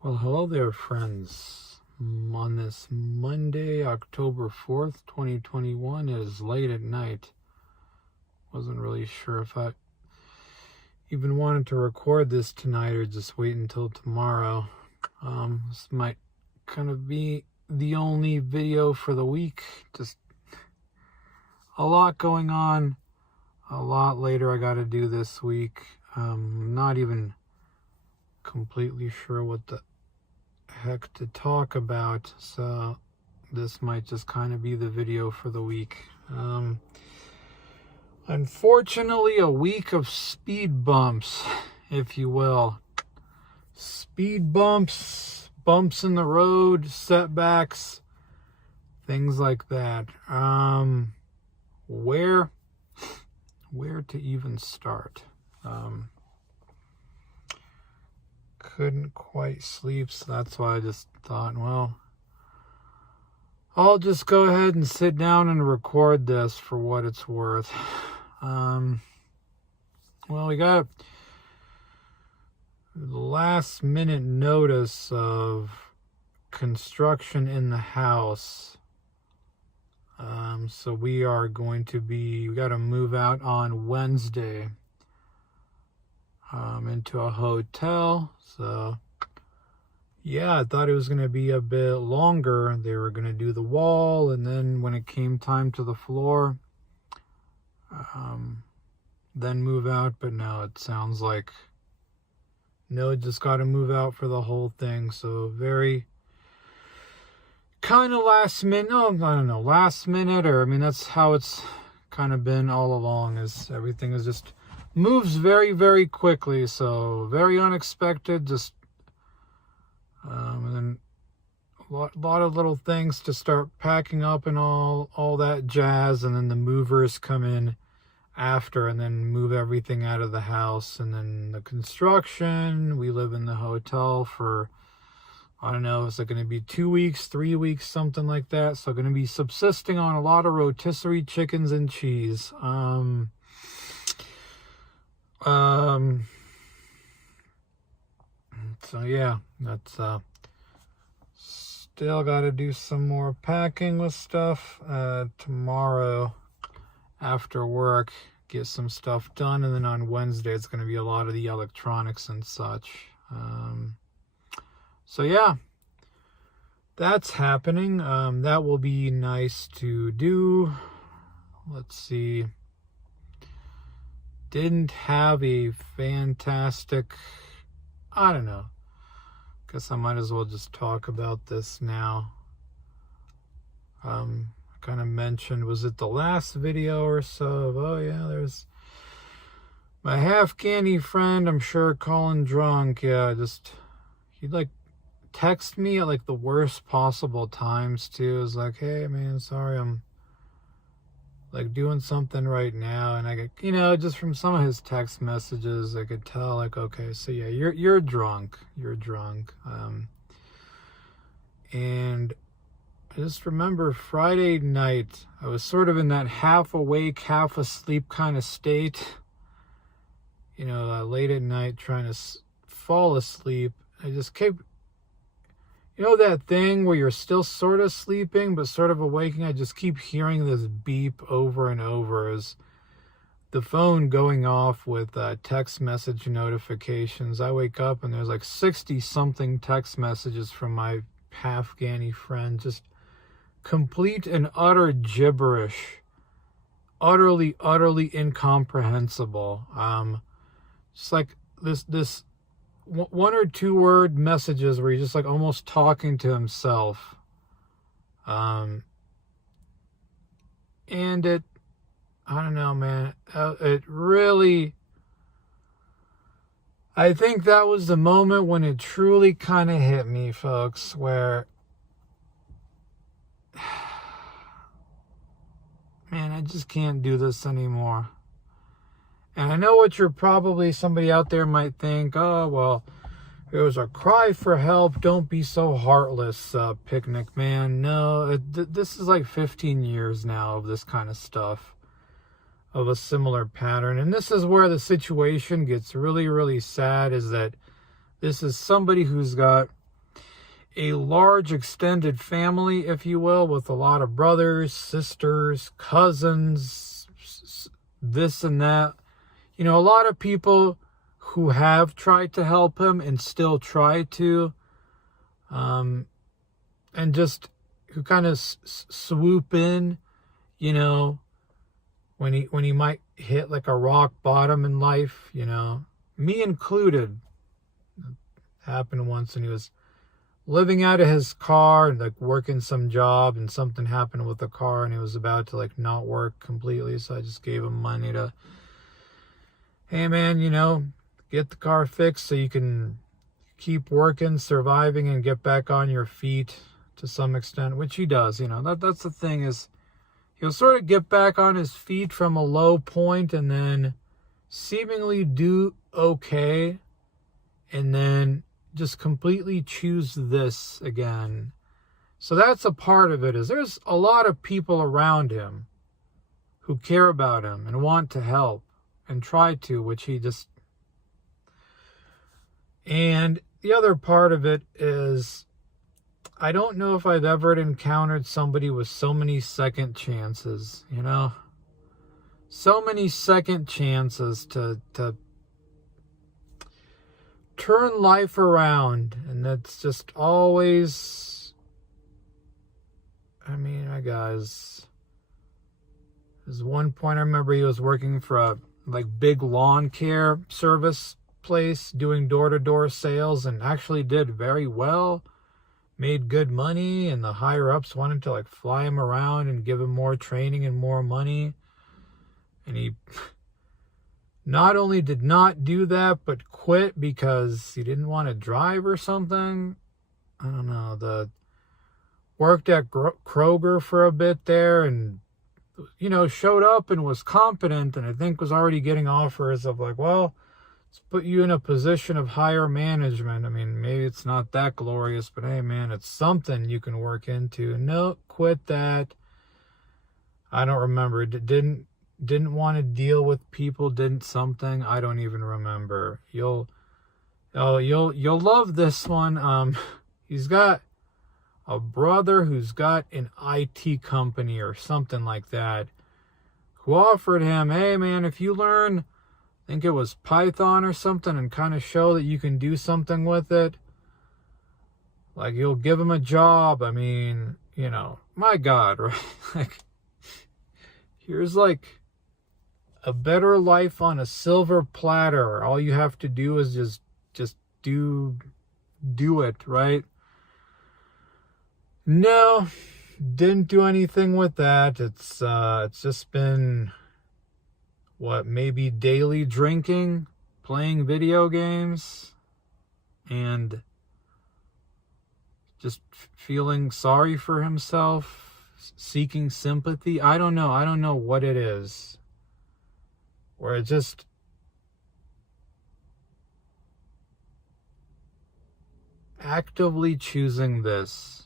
Well, hello there, friends. On this Monday, October 4th, 2021, it is late at night. Wasn't really sure if I even wanted to record this tonight or just wait until tomorrow. This might kind of be the only video for the week. Just a lot going on. A lot later I got to do this week. Not even completely sure what the heck to talk about, so this might just kind of be the video for the week. Unfortunately, a week of speed bumps, if you will. Speed bumps, bumps in the road, setbacks, things like that. Where to even start? Couldn't quite sleep, so that's why I just thought, well, I'll just go ahead and sit down and record this for what it's worth. Well, we got last minute notice of construction in the house. So we got to move out on Wednesday. Into a hotel. So yeah, I thought it was going to be a bit longer. They were going to do the wall, and then when it came time to the floor, then move out. But no, it sounds like no, just got to move out for the whole thing. So very kind of last minute. No, I don't know, last minute, or I mean that's how it's kind of been all along. Is everything is just moves very, very quickly, so very unexpected. Just and then a lot of little things to start packing up and all that jazz, and then the movers come in after and then move everything out of the house, and then the construction. We live in the hotel for, I don't know, is it going to be 2 weeks, 3 weeks, something like that. So going to be subsisting on a lot of rotisserie chickens and cheese. So yeah, that's still got to do some more packing with stuff tomorrow after work, get some stuff done, and then on Wednesday it's going to be a lot of the electronics and such. So yeah, that's happening. That will be nice to do. Let's see. Didn't have a fantastic, I don't know, guess I might as well just talk about this now. I kind of mentioned, was it the last video or so, of, oh yeah, there's my half-canny friend, I'm sure, calling drunk. Yeah, he'd like text me at like the worst possible times too. It's like, hey man, sorry, I'm like doing something right now, and I could, just from some of his text messages, I could tell, like, okay, so yeah, you're drunk, and I just remember Friday night, I was sort of in that half awake, half asleep kind of state, late at night trying to fall asleep. I just kept, that thing where you're still sort of sleeping but sort of awaking. I just keep hearing this beep over and over as the phone going off with text message notifications. I wake up and there's like 60 something text messages from my Afghani friend, just complete and utter gibberish, utterly incomprehensible. Just like this one or two word messages where he's just like almost talking to himself. And it, I don't know, man, it really, I think that was the moment when it truly kind of hit me, folks, where, man, I just can't do this anymore. And I know what somebody out there might think, oh, well, it was a cry for help, don't be so heartless, Picnic Man. No, this is like 15 years now of this kind of stuff, of a similar pattern. And this is where the situation gets really, really sad, is that this is somebody who's got a large extended family, if you will, with a lot of brothers, sisters, cousins, this and that. You know, a lot of people who have tried to help him and still try to, and just who kind of swoop in, you know, when he might hit like a rock bottom in life, you know, me included. It happened once, and he was living out of his car and like working some job, and something happened with the car and it was about to like not work completely. So I just gave him money to, hey man, you know, get the car fixed so you can keep working, surviving, and get back on your feet to some extent, which he does. You know, that's the thing, is he'll sort of get back on his feet from a low point and then seemingly do okay, and then just completely choose this again. So that's a part of it, is there's a lot of people around him who care about him and want to help and try to, which he just... And the other part of it is, I don't know if I've ever encountered somebody with so many second chances, you know? So many second chances to turn life around, and that's just always... I mean, guys, there's one point I remember he was working for a like big lawn care service place, doing door-to-door sales, and actually did very well, made good money, and the higher ups wanted to like fly him around and give him more training and more money, and he not only did not do that, but quit because he didn't want to drive or something. I don't know. Worked at Kroger for a bit there, and, you know, showed up and was competent, and I think was already getting offers of like, well, let's put you in a position of higher management. I mean, maybe it's not that glorious, but hey man, it's something you can work into. No, quit that. I don't remember. Didn't want to deal with people, didn't something, I don't even remember. You'll love this one. He's got a brother who's got an IT company or something like that, who offered him, hey man, if you learn, I think it was Python or something, and kind of show that you can do something with it, like you'll give him a job. I mean, you know, my God, right? Like, here's like a better life on a silver platter. All you have to do is just do it, right? No, didn't do anything with that. It's just been, what, maybe daily drinking, playing video games, and just feeling sorry for himself, seeking sympathy. I don't know what it is. Where it just... actively choosing this,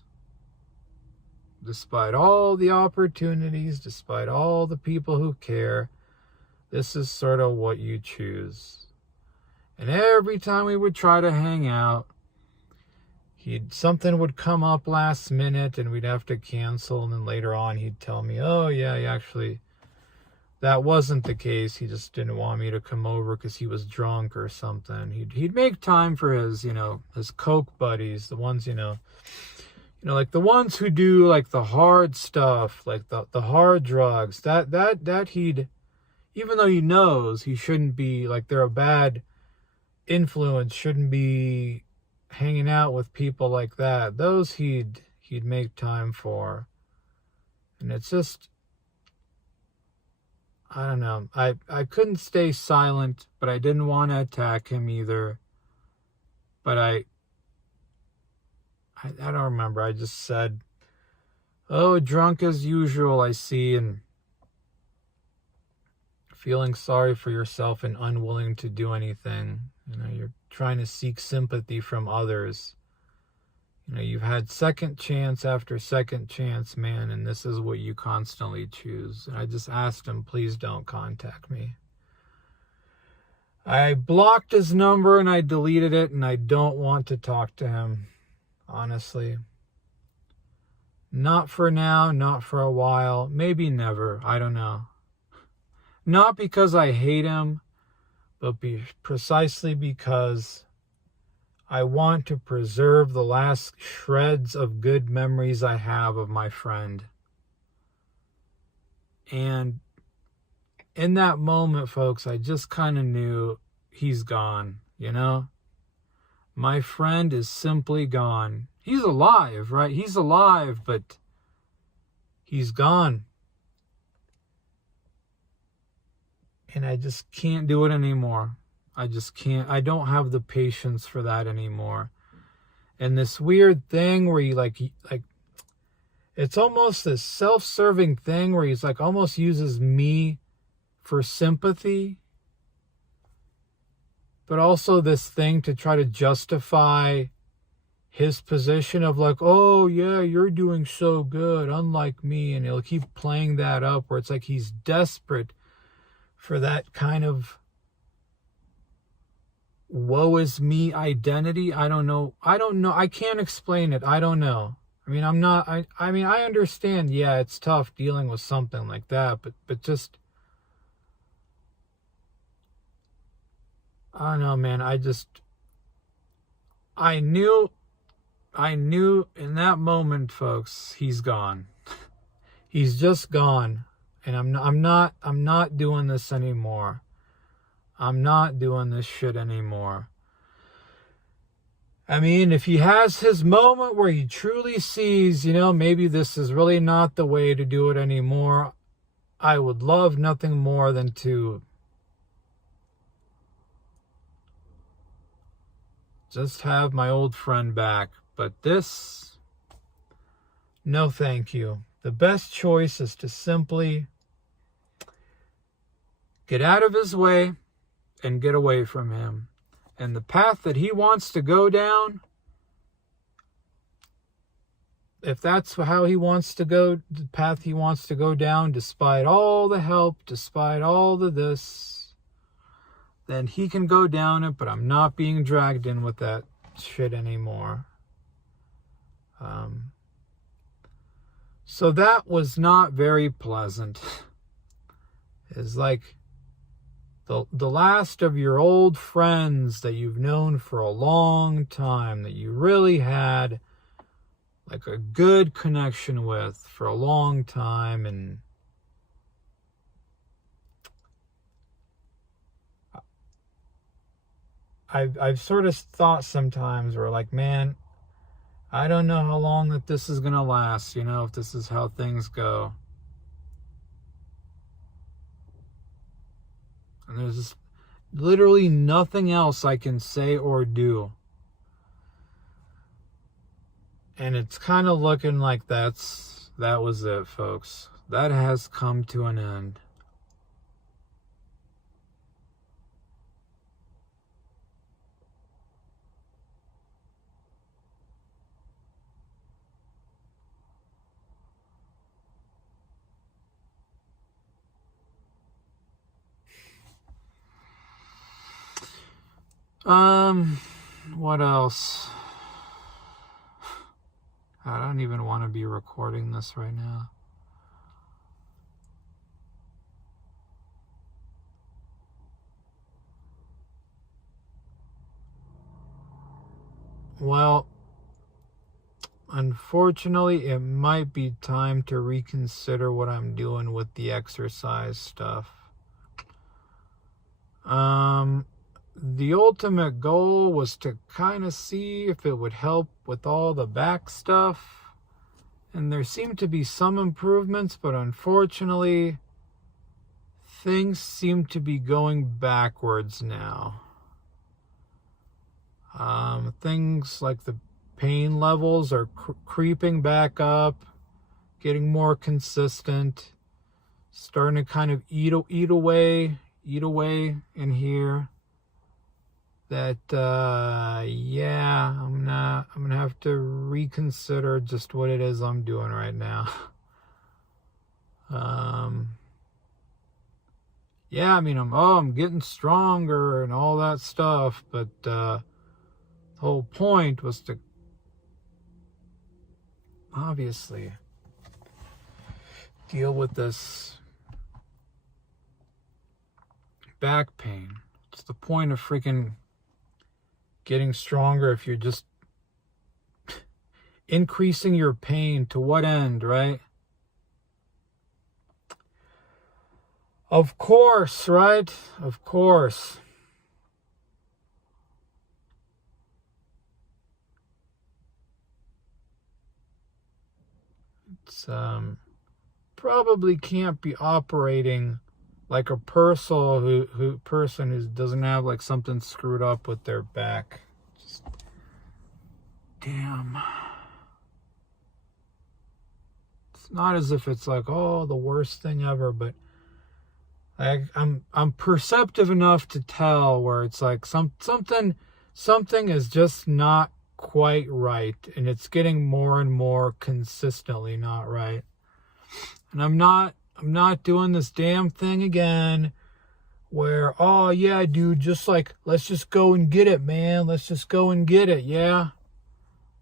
despite all the opportunities, despite all the people who care, this is sort of what you choose. And every time we would try to hang out, something would come up last minute and we'd have to cancel, and then later on he'd tell me, oh yeah, actually that wasn't the case. He just didn't want me to come over because he was drunk or something. He'd make time for his, you know, his coke buddies, the ones, you know, like the ones who do like the hard stuff, like the hard drugs. That he'd, even though he knows he shouldn't be, like, they're a bad influence, shouldn't be hanging out with people like that. Those he'd make time for. And it's just, I don't know. I couldn't stay silent, but I didn't want to attack him either. But I don't remember. I just said, oh, drunk as usual, I see, and feeling sorry for yourself and unwilling to do anything. You know, you're trying to seek sympathy from others. You know, you've had second chance after second chance, man, and this is what you constantly choose. And I just asked him, please don't contact me. I blocked his number and I deleted it, and I don't want to talk to him. honestly. Not for now, not for a while, maybe never, I don't know. Not because I hate him, but precisely because I want to preserve the last shreds of good memories I have of my friend. And in that moment, folks, I just kind of knew he's gone, you know? My friend is simply gone. He's alive, right? He's alive, but he's gone. And I just can't do it anymore. I just can't. I don't have the patience for that anymore. And this weird thing where you like it's almost this self-serving thing where he's like almost uses me for sympathy, but also this thing to try to justify his position of like, oh yeah, you're doing so good, unlike me. And he'll keep playing that up where it's like he's desperate for that kind of woe is me identity. I don't know. I can't explain it. I don't know. I mean, I understand, yeah, it's tough dealing with something like that, but just, I don't know, man. I knew in that moment, folks, he's gone. He's just gone. And I'm not doing this anymore. I'm not doing this shit anymore. I mean, if he has his moment where he truly sees, you know, maybe this is really not the way to do it anymore, I would love nothing more than to just have my old friend back. But this, no thank you. The best choice is to simply get out of his way and get away from him. And the path that he wants to go down, if that's how he wants to go, the path he wants to go down, despite all the help, despite all the this, then he can go down it, but I'm not being dragged in with that shit anymore. So that was not very pleasant. It's like the last of your old friends that you've known for a long time, that you really had like a good connection with for a long time. And I've sort of thought sometimes where like, man, I don't know how long that this is going to last, you know, if this is how things go. And there's just literally nothing else I can say or do. And it's kind of looking like that was it, folks. That has come to an end. What else? I don't even want to be recording this right now. Well, unfortunately, it might be time to reconsider what I'm doing with the exercise stuff. The ultimate goal was to kind of see if it would help with all the back stuff. And there seemed to be some improvements, but unfortunately, things seem to be going backwards now. Things like the pain levels are creeping back up, getting more consistent, starting to kind of eat away in here. That yeah, I'm gonna have to reconsider just what it is I'm doing right now. Yeah, I mean, I'm getting stronger and all that stuff, but the whole point was to obviously deal with this back pain. It's the point of freaking getting stronger if you're just increasing your pain. To what end, right? Of course, right? Of course. It's probably can't be operating like a person who doesn't have like something screwed up with their back. Just damn. It's not as if it's like, oh, the worst thing ever, but I'm perceptive enough to tell where it's like something is just not quite right, and it's getting more and more consistently not right. And I'm not doing this damn thing again where, oh yeah, dude, just like, let's just go and get it, man. Let's just go and get it, yeah?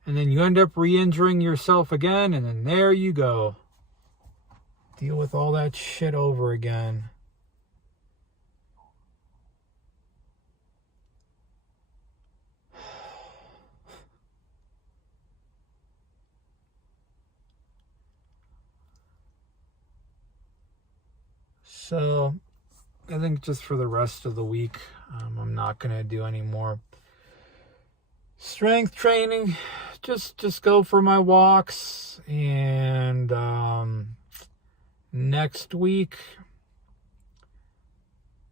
And then you end up re-injuring yourself again, and then there you go. Deal with all that shit over again. So, I think just for the rest of the week, I'm not going to do any more strength training. Just go for my walks. And next week,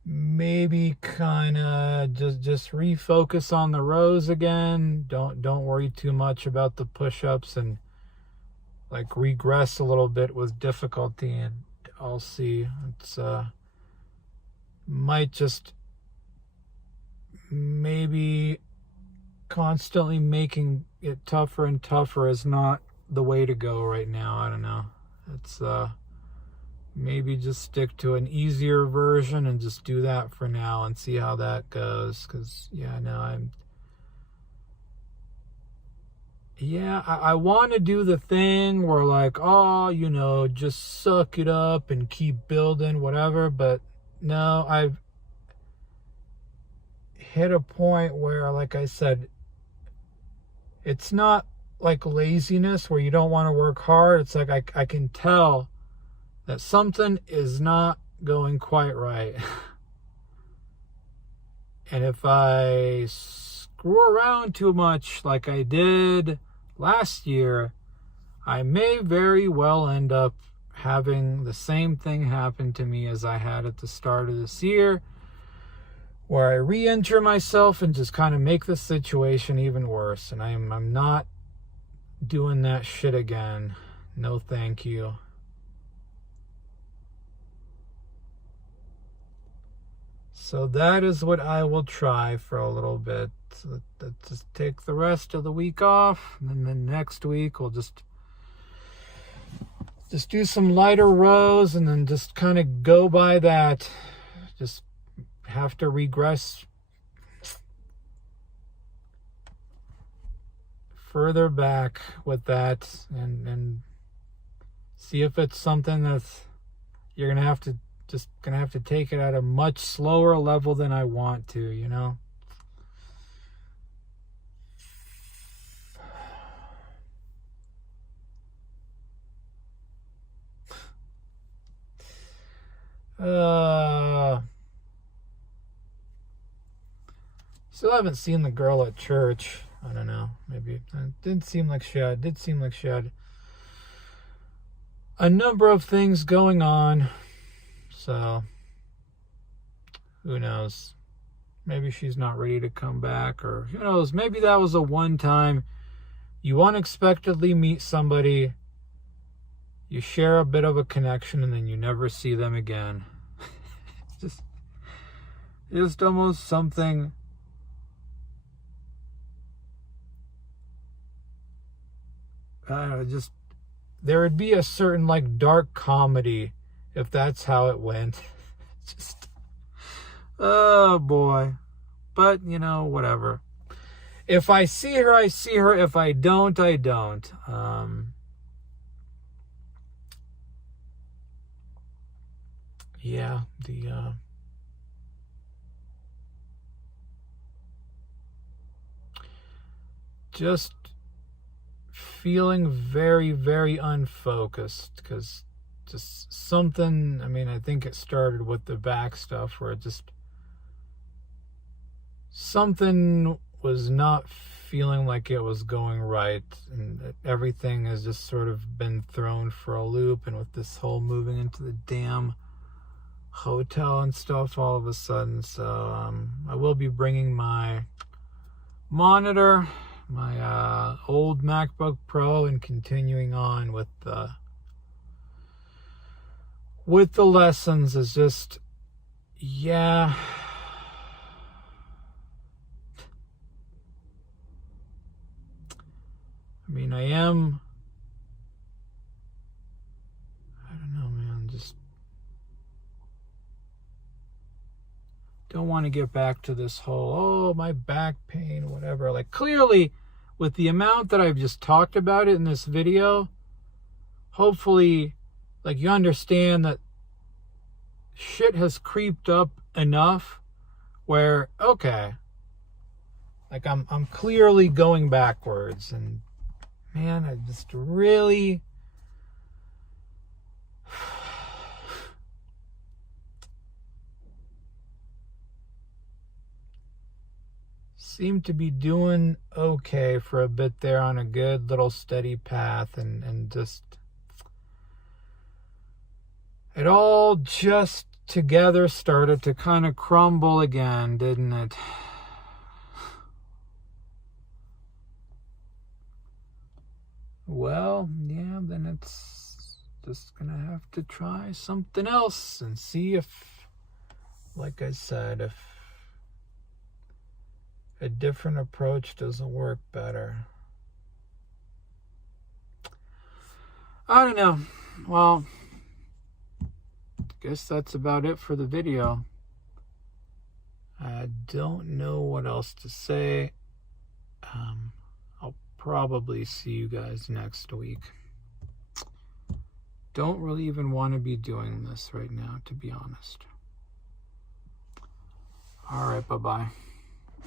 maybe kind of just refocus on the rows again. Don't worry too much about the push-ups, and like regress a little bit with difficulty, and I'll see. It's might just maybe constantly making it tougher and tougher is not the way to go right now. I don't know. It's maybe just stick to an easier version and just do that for now and see how that goes. Because I want to do the thing where like, oh, just suck it up and keep building, whatever. But no, I've hit a point where, like I said, it's not like laziness where you don't want to work hard. It's like I can tell that something is not going quite right. And if I screw around too much like I did last year, I may very well end up having the same thing happen to me as I had at the start of this year, where I re-injure myself and just kind of make the situation even worse. And I'm not doing that shit again. No thank you. So that is what I will try for a little bit. So just take the rest of the week off, and then next week we'll just do some lighter rows, and then just kind of go by that. Just have to regress further back with that, and see if it's something that's you're gonna have to take it at a much slower level than I want to, Still haven't seen the girl at church. I don't know. Maybe it did seem like she had a number of things going on. So, who knows? Maybe she's not ready to come back, or who knows? Maybe that was a one-time. You unexpectedly meet somebody, you share a bit of a connection, and then you never see them again. just almost something. I don't know, just there would be a certain like dark comedy if that's how it went. Just, oh boy. But, whatever. If I see her, I see her. If I don't, I don't. yeah, just feeling very, very unfocused, because just something, I mean, I think it started with the back stuff where it just, something was not feeling like it was going right, and everything has just sort of been thrown for a loop. And with this whole moving into the damn hotel and stuff all of a sudden, so I will be bringing my monitor, my old MacBook Pro, and continuing on with the lessons. Is just, yeah, I mean, I don't know, man, just don't want to get back to this whole, oh, my back pain, whatever. Like, clearly, with the amount that I've just talked about it in this video, hopefully, like, you understand that shit has creeped up enough where, okay, like, I'm clearly going backwards. And man, I just really seem to be doing okay for a bit there, on a good little steady path, and just, it all just together started to kind of crumble again, didn't it? Well, yeah, then it's just gonna have to try something else and see if, like I said, if a different approach doesn't work better. I don't know. Well, guess that's about it for the video. I don't know what else to say. I'll probably see you guys next week. Don't really even want to be doing this right now, to be honest. All right, bye-bye.